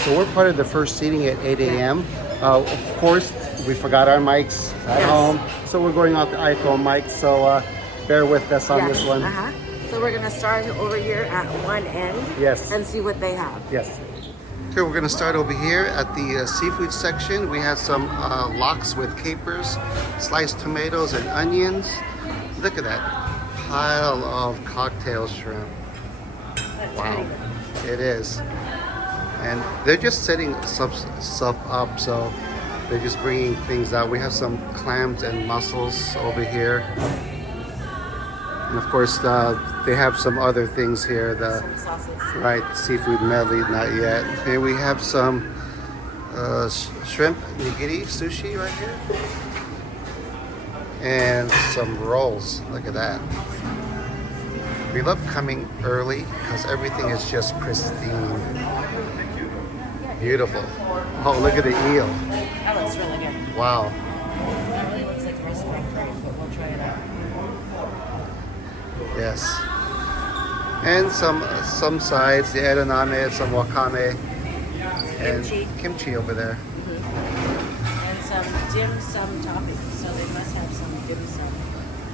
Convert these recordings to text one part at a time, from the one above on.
So we're part of the first seating at 8 a.m. Of course, we forgot our mics at home, so we're going off the iPhone mic. So bear with us on this one. So we're gonna start over here at one end. Yes. And see what they have. Yes. Okay, we're gonna start over here at the seafood section. We have some lox with capers, sliced tomatoes and onions. Look at that pile of cocktail shrimp. Wow, it is. And they're just setting stuff up, so they're just bringing things out. We have some clams and mussels over here. And of course, they have some other things here. Right, seafood medley, not yet. Here we have some shrimp nigiri sushi right here. And some rolls. Look at that. We love coming early because everything is just pristine. Beautiful. Oh, look at the eel. That looks really good. Wow. That really looks like restaurant crave, but we'll try it out. Yes. And some sides, the edamame, some wakame, and kimchi over there. And some dim sum toppings. So they must have some dim sum.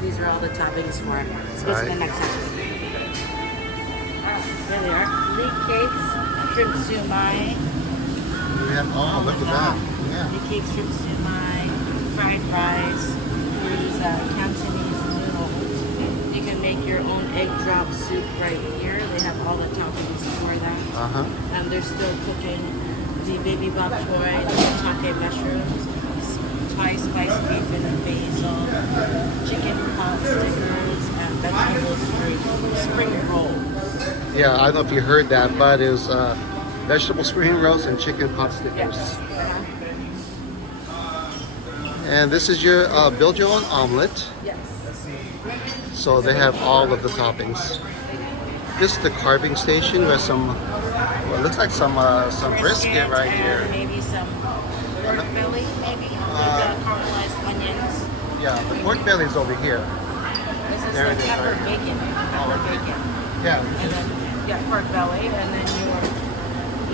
These are all the toppings for it. Let's go to the next section. There they are. Leek cakes, shrimp sumai. We have, oh, look at that. Yeah. Leek cakes, shrimp sumai, fried rice. There's Cantonese noodles. You can make your own egg drop soup right here. They have all the toppings for that. And they're still cooking the baby bok choy, the shiitake mushrooms, Thai spice beef and basil, chicken pot stickers, and vegetable spring rolls. Yeah, I don't know if you heard that, but it was vegetable spring rolls and chicken pot stickers. Yes. And this is your build your own omelet. Yes. So they have all of the toppings. This is the carving station with some, well, it looks like some brisket right here. Maybe some pork belly, maybe with caramelized onions. Yeah, the pork belly is over here. This is There the it is, pepper right? bacon. Pepper bacon. Yeah. And then pork belly, and then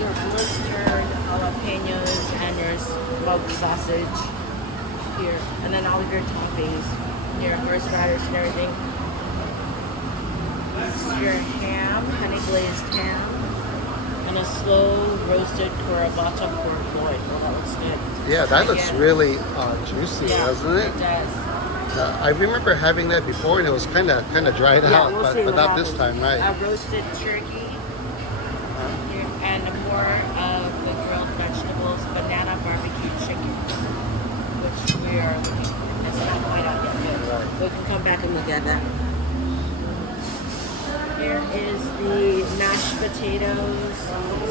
your blistered jalapenos and your smoked sausage here, and then all of your toppings, your horseradish and everything. Your ham, honey glazed ham, and a slow roasted Torrance pork loin. Well, that looks good. Yeah, that looks really juicy, doesn't it? It does. I remember having that before, and it was kind of dried out, but not this time, right? Roasted turkey, and more of the grilled vegetables, banana barbecue chicken, which we are looking for. It's not quite out yet. Right. We can come back and look at that. Here is the mashed potatoes,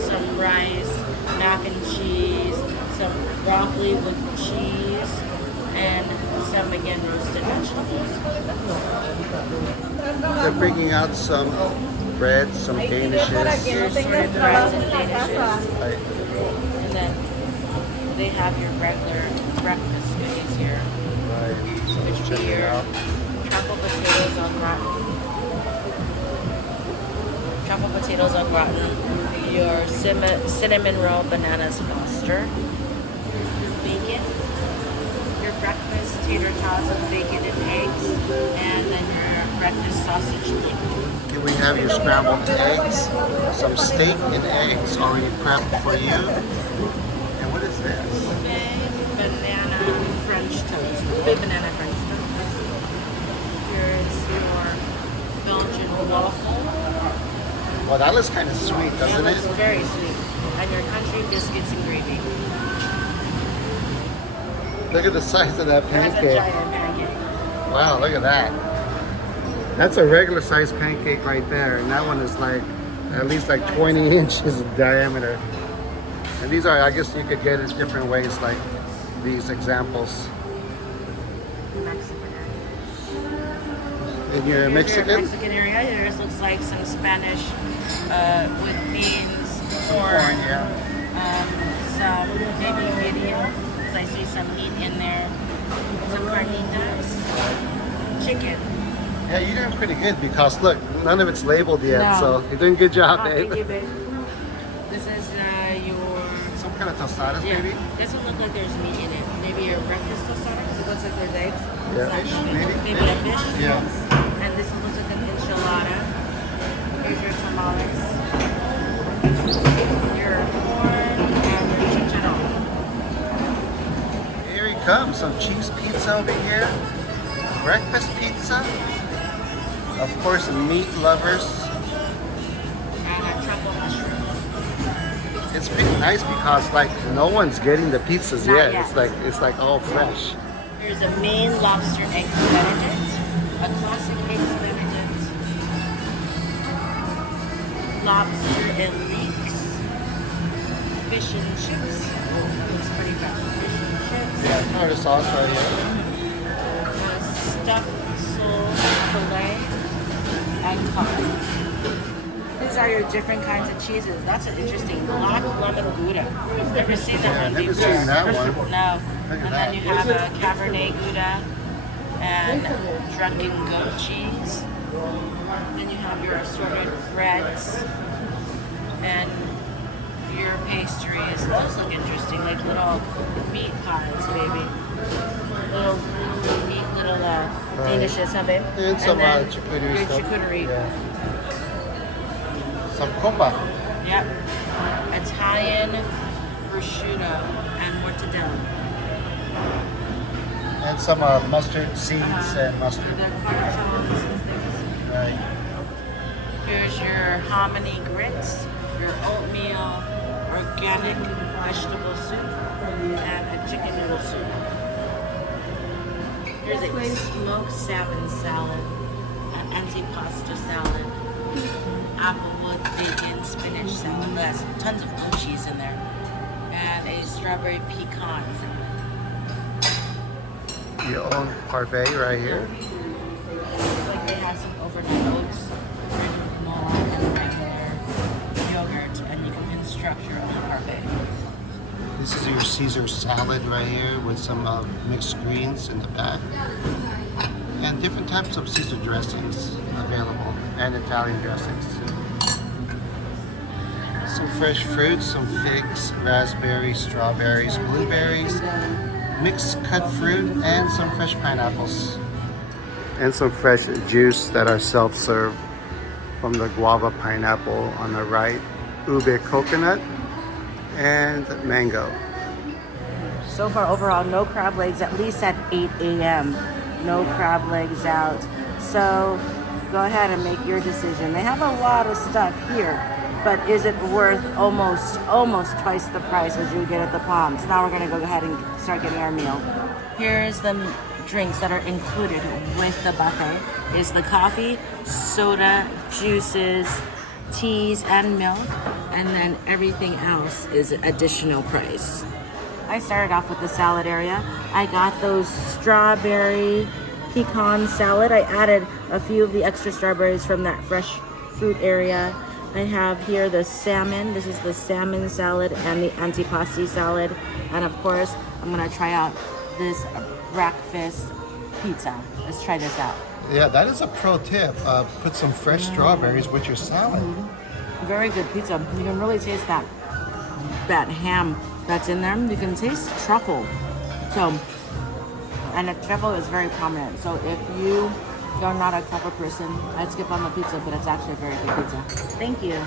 some rice, mac and cheese, some broccoli with cheese, and some, again, roasted vegetables. They're bringing out some bread, some danishes. Your assorted breads and danishes. Right. And then they have your regular breakfast goodies here. Right. So Which let's would check be it your out. truffle potatoes on gratin. Truffle potatoes on gratin. Your cinnamon roll bananas foster. Bacon. Your breakfast tater tots with bacon and eggs. And then your breakfast sausage meat. Here we have your scrambled eggs, some steak and eggs already prepped for you. And what is this? Big banana French toast. Big banana French toast. Here's your Belgian waffle. Well, that looks kind of sweet, doesn't It looks it? very sweet. And your country biscuits and gravy. Look at the size of that That's a pancake. giant pancake. Wow, look at that. That's a regular sized pancake right there. And that one is like at least like 20 inches in diameter. And these are, I guess you could get it different ways, like these examples. Mexican area. In your Mexican? Mexican area, yours looks like some Spanish with beans, corn, some maybe medium, because I see some meat in there, some carnitas, chicken. Yeah, you're doing pretty good because look, none of it's labeled yet, No. so you're doing a good job, Oh, babe. thank you, babe. This is your... Some kind of tostadas, maybe? This one looks like there's meat in it. Maybe your breakfast tostada, because it looks like there's eggs. Yeah, fish, maybe? Maybe a fish? Yeah. And this one looks like an enchilada. Here's your tamales. Your corn and your chicharron. Here he comes, some cheese pizza over here. Breakfast pizza. Of course, meat lovers. And a truffle mushroom. It's pretty nice because like no one's getting the pizzas Not yet. yet. It's like all fresh. Here's a Maine lobster egg benedict. A classic egg benedict. Lobster and leeks. Fish and chips. Oh, looks pretty good. Fish and chips. Yeah, tartar sauce right here. Stuffed sole filet and coffee. These are your different kinds of cheeses. That's an interesting black lemon Gouda. I've never seen that Yeah, one I've never before. seen that one. No. Look at And that. then you have a Cabernet Gouda and drunken goat cheese. Then you have your assorted breads and your pastries. Those look interesting, like little meat pies, maybe. Little neat little danishes, huh, babe? And some then charcuterie your stuff. charcuterie. Yeah. Some copa. Yep. Italian prosciutto and mortadella. And some mustard seeds and mustard. The cartones and things. Right. Here's your hominy grits, your oatmeal, organic vegetable soup, and a chicken noodle soup. Here's a smoked salmon salad, an antipasta salad, applewood bacon spinach salad. That's tons of goat cheese in there, and a strawberry pecan salad. Your own parfait right here. Looks like they have some overnight oats, granola, and regular yogurt, and you can construct your own parfait. This is your Caesar salad right here with some mixed greens in the back. And different types of Caesar dressings available, and Italian dressings. Some fresh fruits, some figs, raspberries, strawberries, blueberries, mixed cut fruit, and some fresh pineapples. And some fresh juice that are self-serve from the guava pineapple on the right, ube coconut, and mango. So far, overall, no crab legs, at least at 8 a.m. No crab legs out. So go ahead and make your decision. They have a lot of stuff here, but is it worth almost twice the price as you get at the Palms? Now we're gonna go ahead and start getting our meal. Here's the drinks that are included with the buffet. Is the coffee, soda, juices, teas, and milk, and then everything else is additional price. I started off with the salad area. I got those strawberry pecan salad. I added a few of the extra strawberries from that fresh fruit area. I have here the salmon. This is the salmon salad and the antipasti salad. And of course, I'm gonna try out this breakfast pizza. Let's try this out. Yeah, that is a pro tip. Put some fresh strawberries with your salad. Very good pizza. You can really taste that ham that's in there. You can taste truffle. So, and the truffle is very prominent. So if you are not a truffle person, I'd skip on the pizza, but it's actually a very good pizza. Thank you.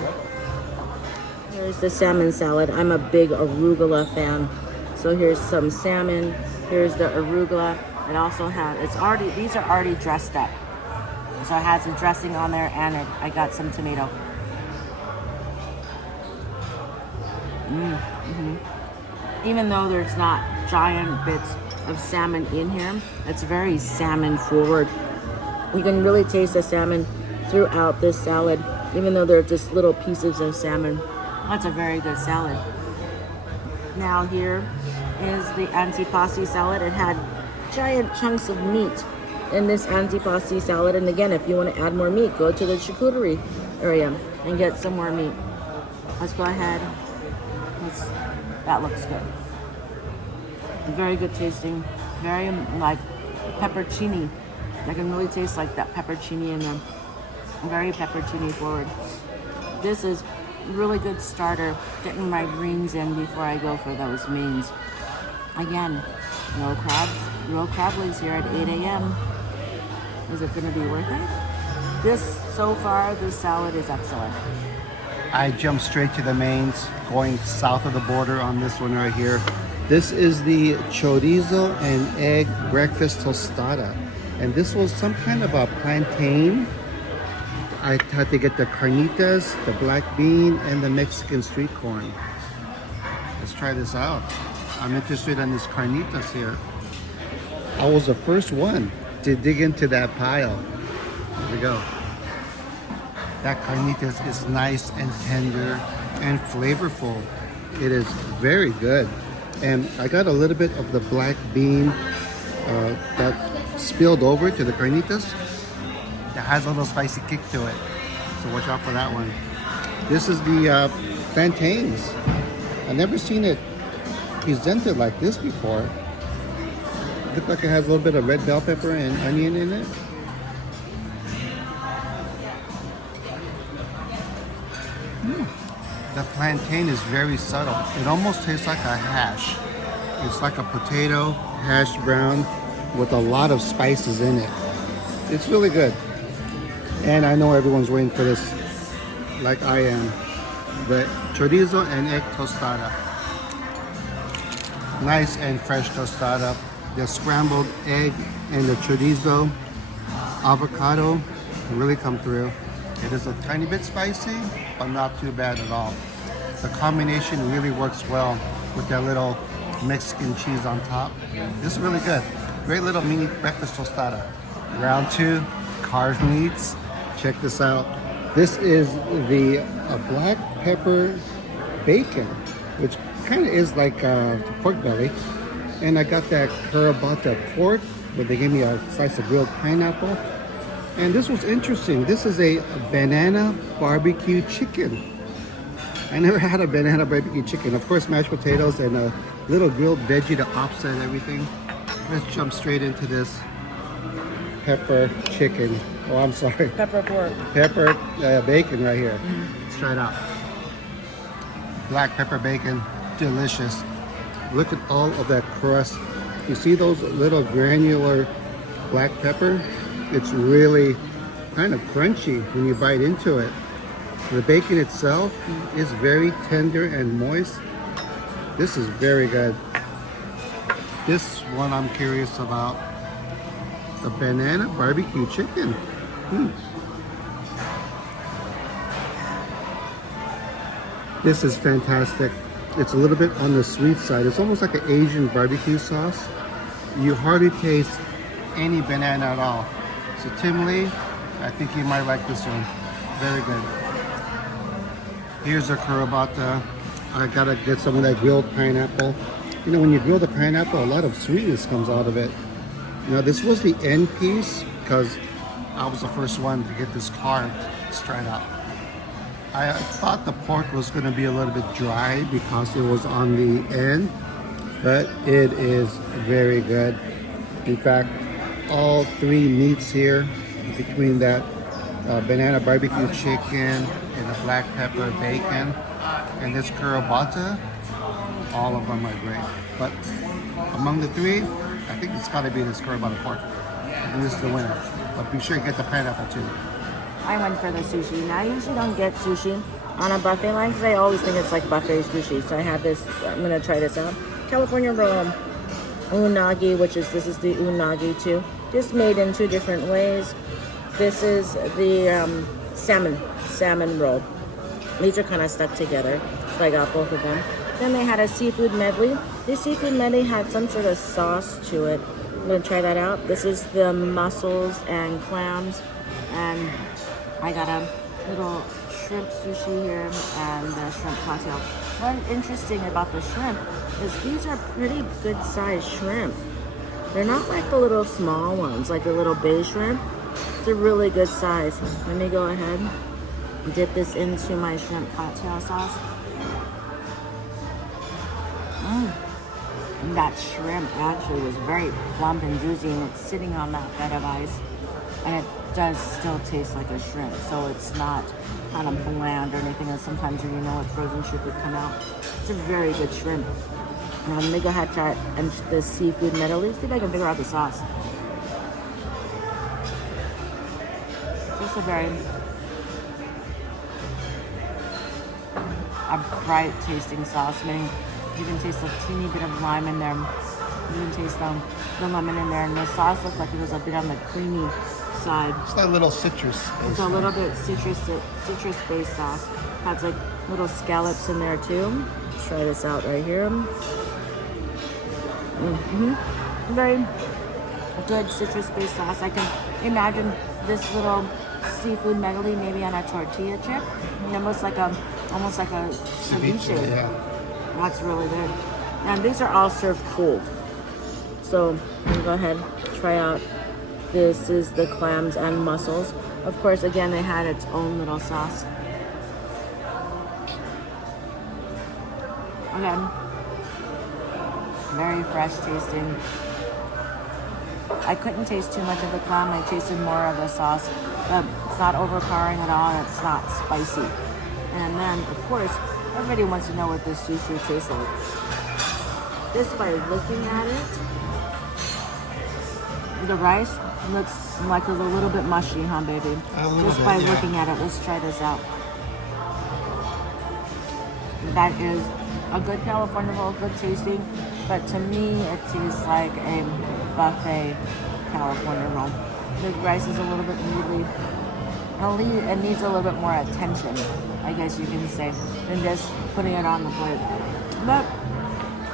Here's the salmon salad. I'm a big arugula fan. So here's some salmon. Here's the arugula. It also has, these are already dressed up. So it has some dressing on there, and I got some tomato. Even though there's not giant bits of salmon in here, it's very salmon forward. You can really taste the salmon throughout this salad, even though they're just little pieces of salmon. That's a very good salad. Now here is the antipasti salad. It had giant chunks of meat in this antipasti salad. And again, if you want to add more meat, go to the charcuterie area and get some more meat. Let's go ahead. That looks good. Very good tasting. Very like peppercini. I can really taste like that peppercini in there. Very peppercini forward. This is really good starter, getting my greens in before I go for those mains. Again, no crabs, real crab legs here at 8 a.m. Is it going to be worth it? So far, this salad is excellent. I jumped straight to the mains, going south of the border on this one right here. This is the chorizo and egg breakfast tostada. And this was some kind of a plantain. I had to get the carnitas, the black bean, and the Mexican street corn. Let's try this out. I'm interested in this carnitas here. I was the first one to dig into that pile. Here we go. That carnitas is nice and tender and flavorful. It is very good. And I got a little bit of the black bean that spilled over to the carnitas. That has a little spicy kick to it. So watch out for that one. This is the plantains. I've never seen it presented like this before. Looks like it has a little bit of red bell pepper and onion in it. The plantain is very subtle. It almost tastes like a hash. It's like a potato hash brown with a lot of spices in it. It's really good. And I know everyone's waiting for this, like I am. The chorizo and egg tostada. Nice and fresh tostada. The scrambled egg and the chorizo, avocado really come through. It is a tiny bit spicy, but not too bad at all. The combination really works well with that little Mexican cheese on top. This is really good. Great little mini breakfast tostada. Round 2, carved meats. Check this out. This is the black pepper bacon, which kind of is like pork belly. And I got that carabata pork, where they gave me a slice of grilled pineapple. And this was interesting. This is a banana barbecue chicken. I never had a banana barbecue chicken. Of course, mashed potatoes and a little grilled veggie to offset everything. Let's jump straight into this pepper chicken. Oh, I'm sorry. Pepper pork. Pepper bacon right here. Let's try it out. Black pepper bacon, delicious. Look at all of that crust. You see those little granular black pepper? It's really kind of crunchy when you bite into it. The bacon itself is very tender and moist. This is very good. This one I'm curious about. The banana barbecue chicken. This is fantastic. It's a little bit on the sweet side. It's almost like an Asian barbecue sauce. You hardly taste any banana at all. So Tim Lee, I think you might like this one. Very good. Here's a carabata. I gotta get some of that grilled pineapple. You know, when you grill the pineapple, a lot of sweetness comes out of it. Now this was the end piece because I was the first one to get this carved. Let's try it out. I thought the pork was gonna be a little bit dry because it was on the end, but it is very good. In fact, all 3 meats here, between that banana barbecue chicken and the black pepper bacon and this carabata, all of them are great. But among the 3, I think it's got to be this carabata pork. And this is the winner. But be sure you get the pineapple too. I went for the sushi. Now I usually don't get sushi on a buffet line because I always think it's like buffet sushi. So I have this. I'm gonna try this out. California roll, unagi, this is the unagi too. Just made in 2 different ways. This is the salmon roll. These are kind of stuck together, so I got both of them. Then they had a seafood medley. This seafood medley had some sort of sauce to it. I'm gonna try that out. This is the mussels and clams, and I got a little shrimp sushi here and the shrimp cocktail. What's interesting about the shrimp is these are pretty good sized shrimp. They're not like the little small ones, like the little bay shrimp. It's a really good size. Let me go ahead and dip this into my shrimp cocktail sauce. And that shrimp actually was very plump and juicy, and it's sitting on that bed of ice. and it does still taste like a shrimp, so it's not kind of bland or anything. And sometimes when you know what frozen shrimp would come out, it's a very good shrimp. Let me go ahead and try it and the seafood medley. See if I can figure out the sauce. Just a very bright tasting sauce, meaning you can taste a teeny bit of lime in there. You can taste the lemon in there, and the sauce looks like it was a bit on the creamy side. It's that little citrus. It's a little bit citrus-based sauce. Has like little scallops in there too. Let's try this out right here. Very good citrus-based sauce. I can imagine this little seafood medley maybe on a tortilla chip, almost like a ceviche. Yeah. That's really good. And these are all served cool. So I'm gonna go ahead and try out. This is the clams and mussels. Of course, again, they had its own little sauce. Again, very fresh tasting. I couldn't taste too much of the clam. I tasted more of the sauce. But it's not overpowering at all. It's not spicy. And then, of course, everybody wants to know what this sushi tastes like. Just by looking at it, the rice looks like it's a little bit mushy, huh, baby? Just by looking at it, let's try this out. That is a good California roll, good tasting, but to me, it tastes like a buffet California roll. The rice is a little bit mealy. It needs a little bit more attention, I guess you can say, than just putting it on the plate. But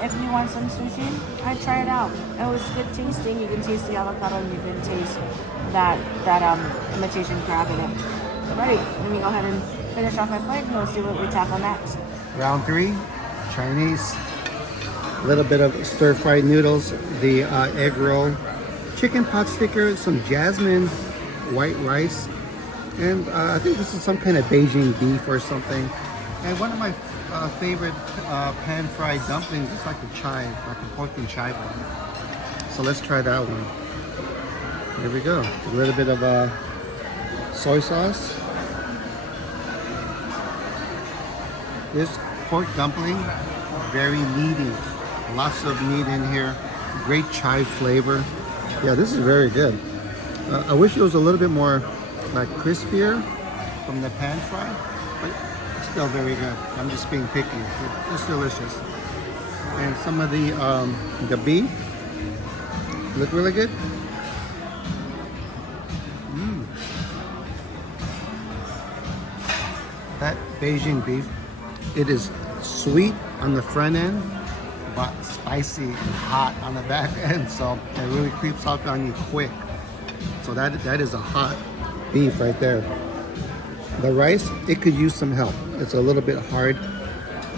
if you want some sushi, I'd try it out. It was good tasting. You can taste the avocado and you can taste that imitation crab in it. Right, let me go ahead and finish off my plate and we'll see what we tackle next. Round 3, Chinese. A little bit of stir-fried noodles, the egg roll, chicken pot sticker, some jasmine white rice, and I think this is some kind of Beijing beef or something. And one of my favorite pan-fried dumplings is like a chive, like a pork and chive one. So let's try that one. Here we go. A little bit of soy sauce. This pork dumpling, very meaty. Lots of meat in here. Great chive flavor. Yeah, this is very good. I wish it was a little bit more like crispier from the pan fry, but it's still very good. I'm just being picky. It's delicious. And some of the beef look really good. That Beijing beef, it is sweet on the front end, but spicy and hot on the back end, so it really creeps up on you quick. So that is a hot beef right there. The rice, it could use some help. It's a little bit hard.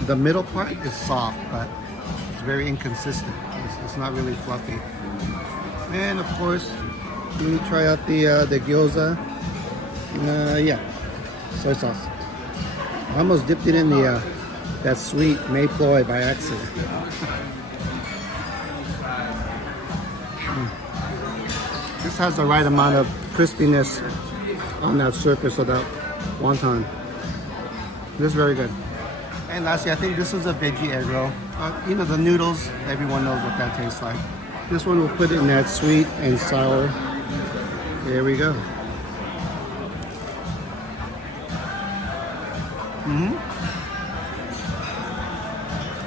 The middle part is soft, but it's very inconsistent. It's not really fluffy. And of course, let me try out the gyoza. Yeah, soy sauce. I almost dipped it in the that sweet mayploy by accident. This has the right amount of crispiness on that surface of that wonton. This is very good. And lastly, I think this is a veggie egg roll. You know, the noodles, everyone knows what that tastes like. This one we'll put it in that sweet and sour. There we go.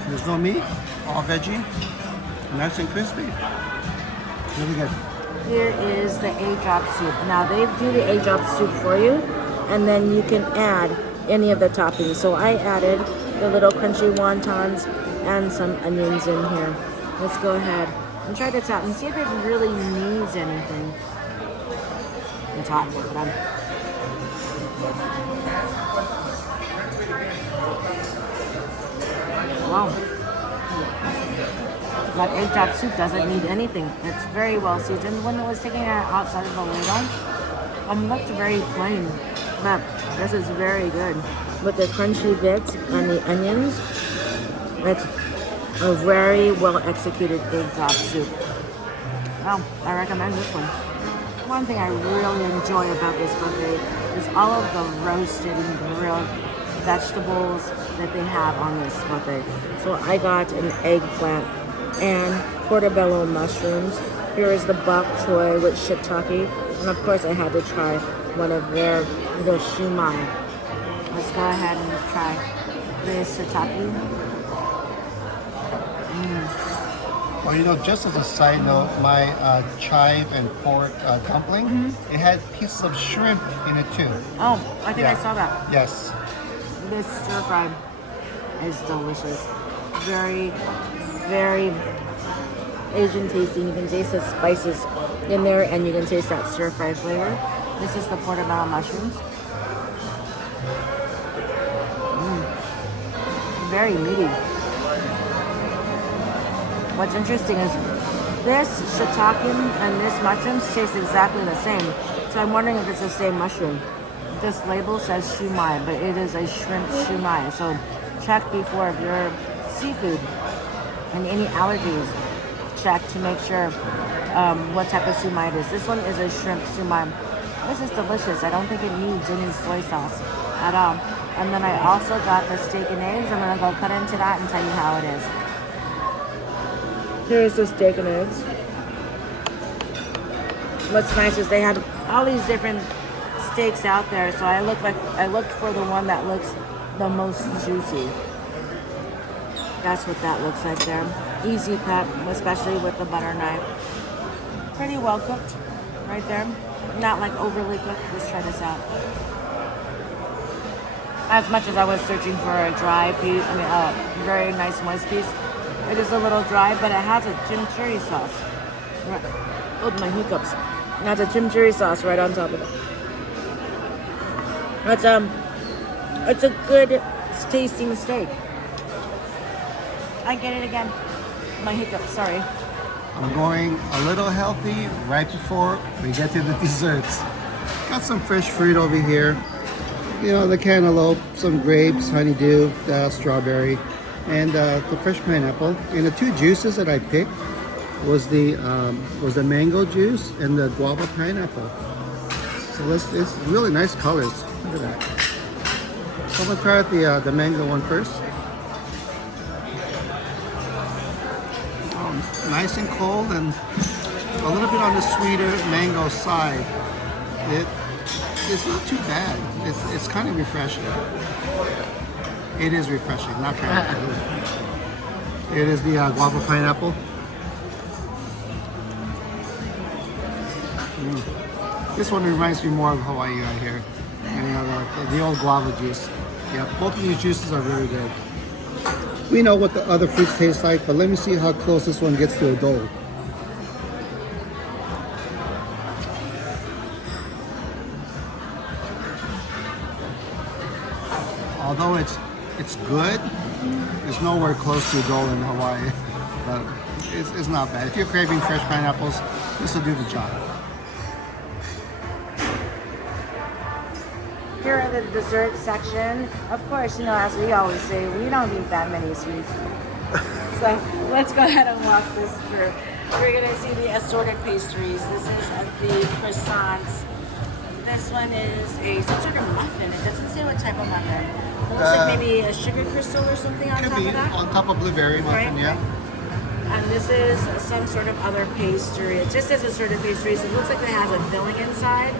There's no meat, all veggie, nice and crispy. Really good. Here is the A-drop soup. Now they do the A-drop soup for you, and then you can add any of the toppings. So I added the little crunchy wontons and some onions in here. Let's go ahead and try this out and see if it really needs anything. It's hot, but wow. That egg-drop soup doesn't need anything. It's very well seasoned. When it was taken outside of the ladle, it looked very plain, but this is very good. With the crunchy bits and the onions, it's a very well executed egg-drop soup. Well, I recommend this one. one thing I really enjoy about this buffet is all of the roasted and grilled vegetables that they have on this buffet. So I got an eggplant and portobello mushrooms. Here is the bok choy with shiitake, and of course I had to try one of their shumai. Let's go ahead and try this shiitake. Well, you know, just as a side note, my chive and pork dumpling, it had pieces of shrimp in it too. Oh, I think I saw that. Yes. This stir fry is delicious. Very, very Asian tasting. You can taste the spices in there, and you can taste that stir fry flavor. This is the portobello mushrooms. Very meaty. What's interesting is this shiitake and this mushrooms taste exactly the same. So I'm wondering if it's the same mushroom. This label says shumai, but it is a shrimp shumai. So check before if you're seafood and any allergies. Check to make sure what type of shumai it is. This one is a shrimp shumai. This is delicious. I don't think it needs any soy sauce at all. And then I also got the steak and eggs. I'm gonna go cut into that and tell you how it is. Here's the steak and eggs. What's nice is they had all these different steaks out there, so I looked for the one that looks the most juicy. That's what that looks like there. Easy cut, especially with the butter knife. Pretty well cooked, right there. Not like overly cooked. Let's try this out. As much as I was searching for a dry piece, a very nice moist piece, it is a little dry, but it has a chimichurri sauce. Oh, my hiccups. It has a chimichurri sauce right on top of it. It's a good tasting steak. I get it again. My hiccups, sorry. I'm going a little healthy right before we get to the desserts. Got some fresh fruit over here. You know, the cantaloupe, some grapes, honeydew, strawberry, and the fresh pineapple. And the two juices that I picked was the mango juice and the guava pineapple. So it's really nice colors. Look at that. So I'm gonna try out the mango one first. Nice and cold, and a little bit on the sweeter mango side. It's not too bad. It's kind of refreshing. It is refreshing, not kind of. It is the guava pineapple. This one reminds me more of Hawaii right here. And, you know, the old guava juice. Yeah, both of these juices are very good. We know what the other fruits taste like, but let me see how close this one gets to a dole. Although it's good, it's nowhere close to a dole in Hawaii, but it's not bad. If you're craving fresh pineapples, this will do the job. Here in the dessert section, of course, you know, as we always say, we don't eat that many sweets. So let's go ahead and walk this through. We're gonna see the assorted pastries. This is the croissants. This one is some sort of muffin. It doesn't say what type of muffin. It looks like maybe a sugar crystal or something on top of that. On top of blueberry muffin, right? Yeah. And this is some sort of other pastry. It just says assorted pastries. It looks like it has a filling inside,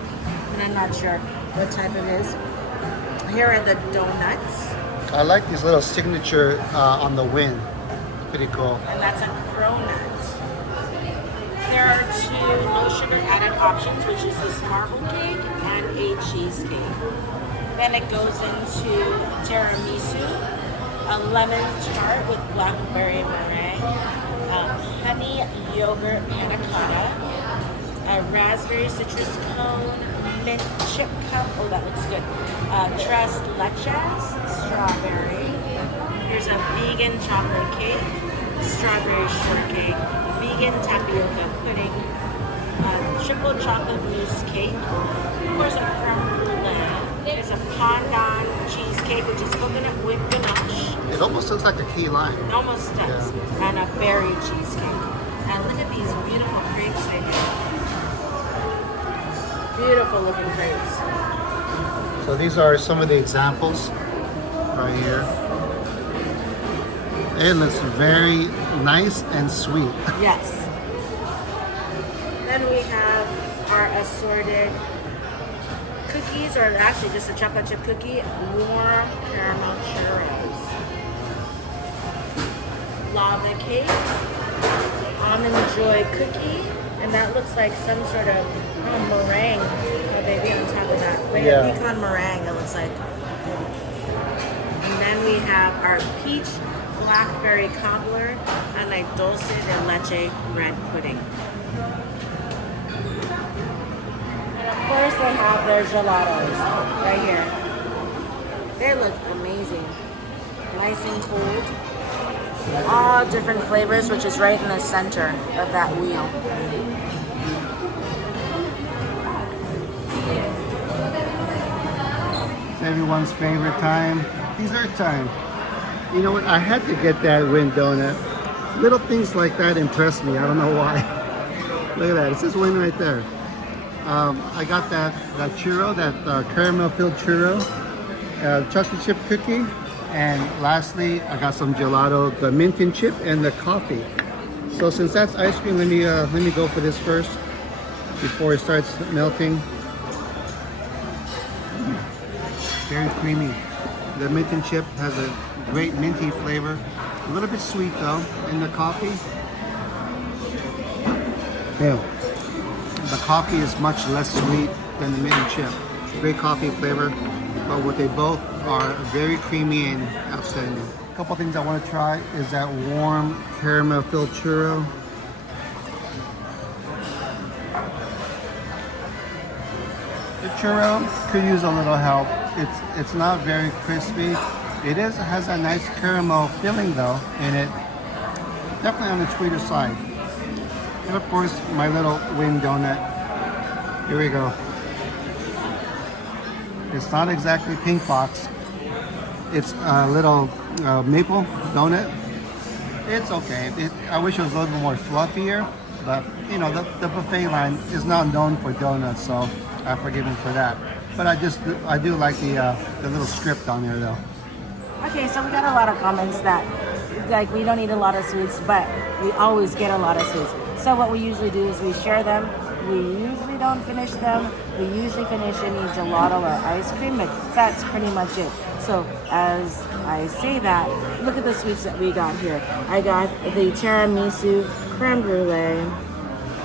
and I'm not sure what type it is. Here are the donuts. I like these little signature on the Wynn. Pretty cool. And that's a cronut. There are two no sugar added options, which is this marble cake and a cheesecake. Then it goes into tiramisu, a lemon tart with blackberry meringue, honey yogurt panna cotta, a raspberry citrus cone, mint chip cup. Oh, that looks good. Tres leches, strawberry. Here's a vegan chocolate cake, strawberry shortcake, vegan tapioca pudding, triple chocolate mousse cake. Of course, a creme brulee. There's a fondant cheesecake, which is coconut with ganache. It almost looks like a key lime. It almost does. Yeah. And a berry cheesecake. And look at these beautiful crepes they have. Beautiful looking crepes. So these are some of the examples right here. It looks very nice and sweet. Yes. Then we have our assorted cookies, or actually just a chocolate chip cookie, more caramel churros. Lava cake, almond joy cookie, and that looks like some sort of meringue, maybe on top of that. Like a pecan meringue, it looks like. And then we have our peach blackberry cobbler and a dulce de leche red pudding. And of course they have their gelatos right here. They look amazing. Nice and cold. All different flavors, which is right in the center of that wheel. It's everyone's favorite time, dessert time. You know what? I had to get that Wynn donut. Little things like that impress me. I don't know why. Look at that. It says Wynn right there. I got that churro, that caramel-filled churro, chocolate chip cookie, and lastly, I got some gelato, the mint and chip, and the coffee. So since that's ice cream, let me go for this first before it starts melting. Very creamy. The mint and chip has a great minty flavor. A little bit sweet though in the coffee. Yeah. The coffee is much less sweet than the mint and chip. Great coffee flavor, but what they both are very creamy and outstanding. A couple things I want to try is that warm caramel filled churro. The churro could use a little help. It's not very crispy. It has a nice caramel filling though in it. Definitely on the sweeter side. And of course, my little Wynn donut. Here we go. It's not exactly pink box. It's a little maple donut. It's okay. I wish it was a little bit more fluffier, but you know, the buffet line is not known for donuts, so I forgive him for that. But I do like the little strip down there though. Okay, so we got a lot of comments that like we don't eat a lot of sweets, but we always get a lot of sweets. So what we usually do is we share them. We usually don't finish them. We usually finish any gelato or ice cream, but that's pretty much it. So as I say that, look at the sweets that we got here. I got the tiramisu creme brulee.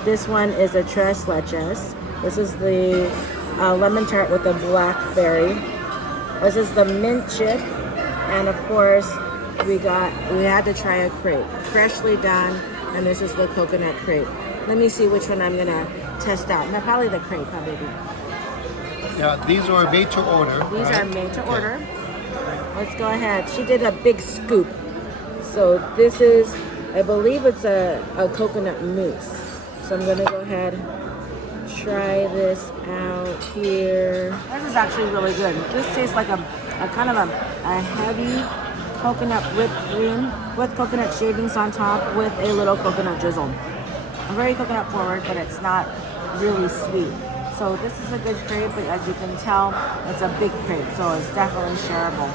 This one is a tres leches. This is the lemon tart with the blackberry. This is the mint chip. And of course, we had to try a crepe, freshly done, and this is the coconut crepe. Let me see which one I'm gonna test out. No, probably the crepe, probably. Yeah, these are made to order. These are made to order. Let's go ahead. She did a big scoop. So this is, I believe it's a coconut mousse. So I'm gonna go ahead, try this out here. This is actually really good. This tastes like a kind of a heavy coconut whipped cream with coconut shavings on top with a little coconut drizzle. Very coconut forward, but it's not really sweet. So this is a good crepe, but as you can tell, it's a big crepe, so it's definitely shareable.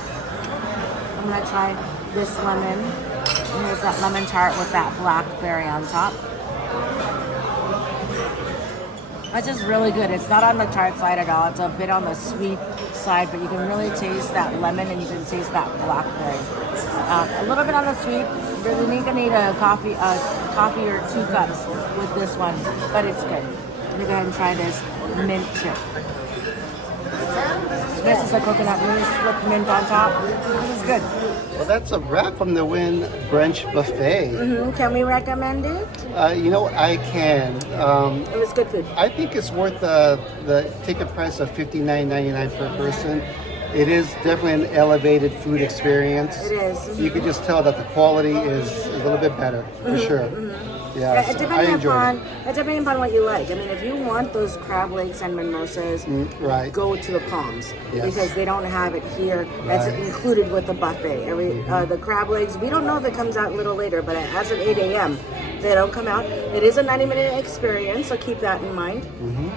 I'm gonna try this lemon. And here's that lemon tart with that blackberry on top. It's just really good. It's not on the tart side at all. It's a bit on the sweet side, but you can really taste that lemon and you can taste that blackberry. A little bit on the sweet. You're gonna need a coffee or 2 cups with this one, but it's good. Let me go ahead and try this mint chip. This is a coconut mousse with mint on top. This is good. Well, that's a wrap from the Wynn Brunch Buffet. Can we recommend it? You know what? I can. It was good food. I think it's worth the ticket price of $59.99 per person. It is definitely an elevated food experience. It is. You can just tell that the quality is a little bit better, for sure. Yeah, so I enjoyed it. Depending upon what you like. I mean, if you want those crab legs and mimosas, right, go to the Palms, yes, because they don't have it here. That's included with the buffet. The crab legs, we don't know if it comes out a little later, but as of 8 a.m., They don't come out. It is a 90-minute experience, so keep that in mind.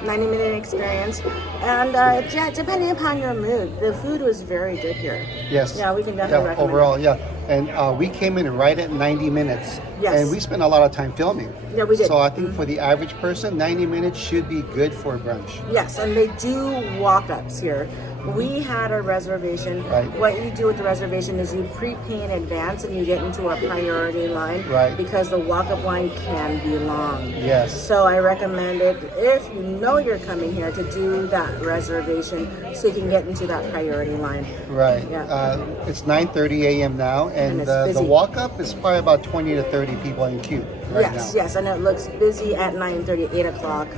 90-minute experience. And yeah, depending upon your mood, the food was very good here. Yes. Yeah, we can definitely recommend overall, it. yeah. And we came in right at 90 minutes. Yes. And we spent a lot of time filming. Yeah, we did. So I think for the average person, 90 minutes should be good for brunch. Yes, and they do walk-ups here. We had a reservation. Right. What you do with the reservation is you prepay in advance and you get into a priority line. Right. Because the walk-up line can be long. Yes. So I recommend it, if you know you're coming here, to do that reservation so you can get into that priority line. Right. Yeah. It's 9:30 a.m. now, and it's the busy. walk-up is probably about 20 to 30 people in queue right now. Yes, and it looks busy at 9:30, 8 o'clock.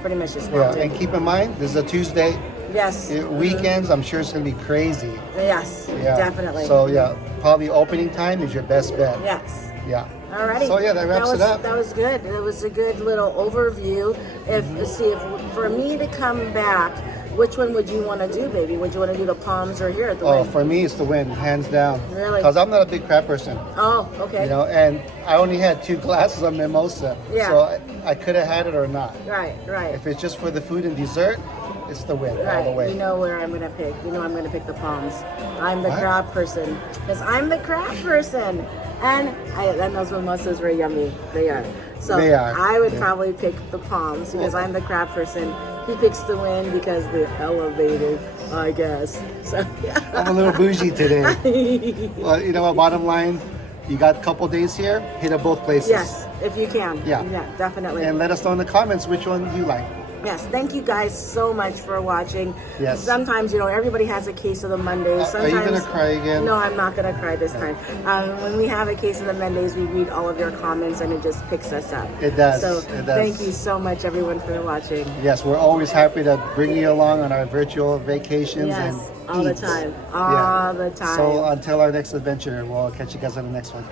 Pretty much just Yeah, walked in. and keep in mind, this is a Tuesday. Yes. Weekends, I'm sure it's going to be crazy. Yes, Yeah. definitely. So yeah, probably opening time is your best bet. Yes. Yeah. Alrighty. So yeah, that wraps it up. That was good. It was a good little overview. If for me to come back, which one would you want to do, baby? Would you want to do the Palms or here at the Wynn? For me, it's the Wynn, hands down. Really? Because I'm not a big crab person. Oh, okay. You know, and I only had 2 glasses of mimosa. Yeah. So I could have had it or not. Right. If it's just for the food and dessert, it's the Wynn all the way. You know where I'm going to pick. You know I'm going to pick the Palms. I'm the crab person. Because I'm the crab person. And those mimosas were yummy. They are. So They are. I would probably pick the Palms because I'm the crab person. He picks the Wynn because they're elevated, I guess. So yeah. I'm a little bougie today. Well, you know what, bottom line, you got a couple days here, hit up both places. Yes, if you can. Yeah. Yeah, definitely. And let us know in the comments which one you like. Yes, thank you guys so much for watching. Yes. Sometimes, everybody has a case of the Mondays. Are you going to cry again? No, I'm not going to cry this time. When we have a case of the Mondays, we read all of your comments and it just picks us up. It does. So It does. thank you so much, everyone, for watching. Yes, we're always happy to bring you along on our virtual vacations and all the eats. time. All the time. So until our next adventure, we'll catch you guys on the next one.